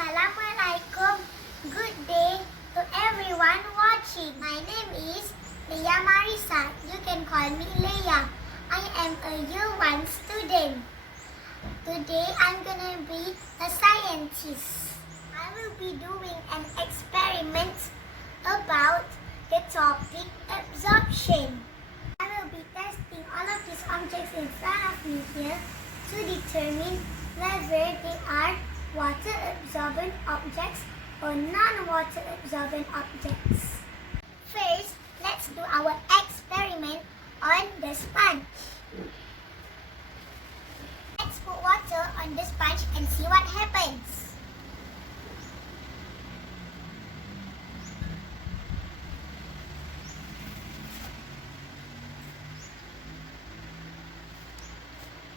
Assalamualaikum. Good day to everyone watching. My name is Leia Marisa. You can call me Leia. I am a year 1 student. Today I'm gonna be a scientist. I will be doing an experiment about the topic absorption. I will be testing all of these objects in front of me here to determine whether they are water absorbent objects or non-water absorbent objects. First, let's do our experiment on the sponge. Let's put water on the sponge and see what happens.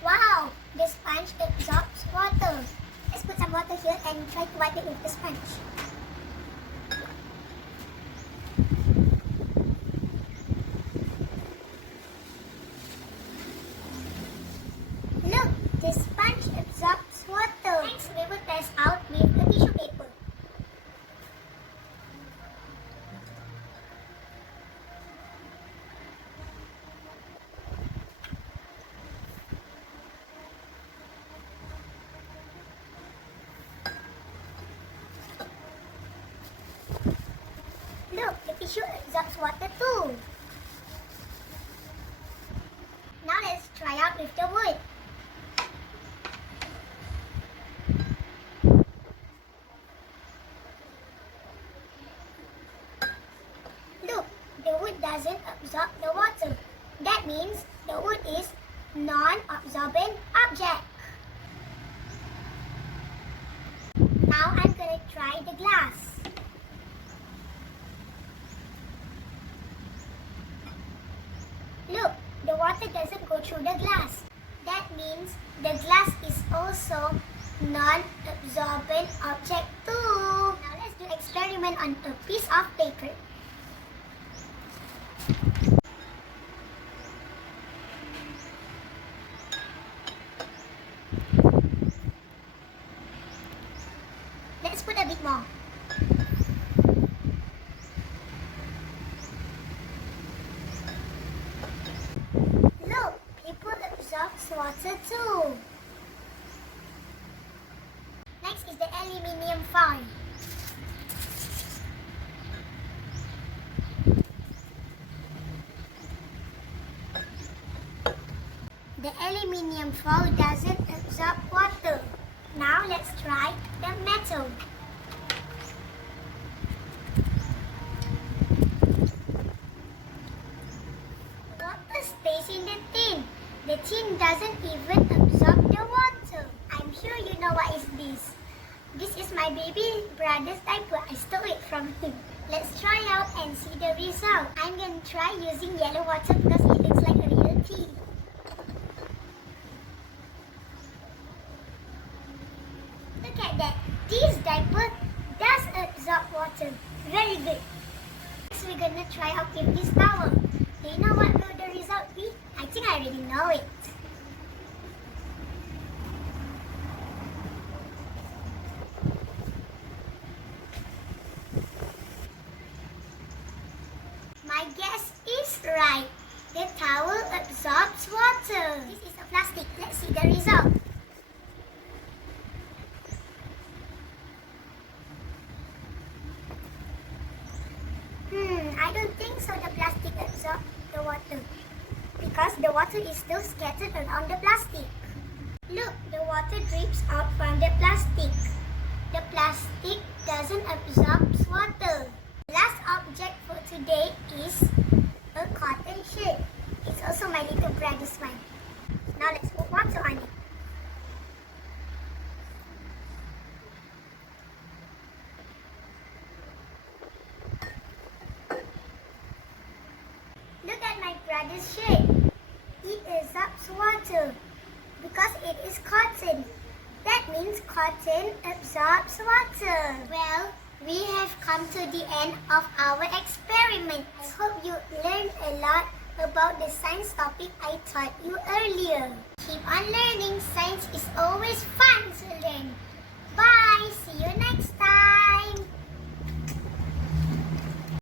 Wow, the sponge absorbs water. Let's put some water here and try to wipe it with the sponge. Look, the sponge absorbs water. Next, we will test out with a tissue paper. Look, the tissue absorbs water too. Now let's try out with the wood. Look, the wood doesn't absorb the water. That means the wood is non-absorbent object. Now I'm gonna try the glass. Look, the water doesn't go through the glass. That means the glass is also non-absorbent object too. Now let's do experiment on a piece of paper. Let's put a bit more. Look, paper absorbs water too. Next is the aluminium foil. The aluminium foil doesn't absorb water. Now let's try the metal. Water stays in the tin. The tin doesn't even absorb the water. I'm sure you know what is this. This is my baby brother's diaper. I stole it from him. Let's try out and see the result. I'm going to try using yellow water because it looks like a real tea. Look at that. This diaper does absorb water. Very good. Next we're going to try out with this towel. Do you know what will the result be? I think I already know it. My guess is right. The towel absorbs water. This is a plastic. Let's see the result. I don't think so the plastic absorbs the water because the water is still scattered around the plastic. Look, the water drips out from the plastic. The plastic doesn't absorb water. The last object for today is a cotton shirt. It's also my little brother's one. Now let's put water on it. Look at my brother's shirt. It absorbs water because it is cotton. That means cotton absorbs water. Well, we have come to the end of our experiment. I hope you learned a lot about the science topic I taught you earlier. Keep on learning. Science is always fun to learn. Bye. See you next time.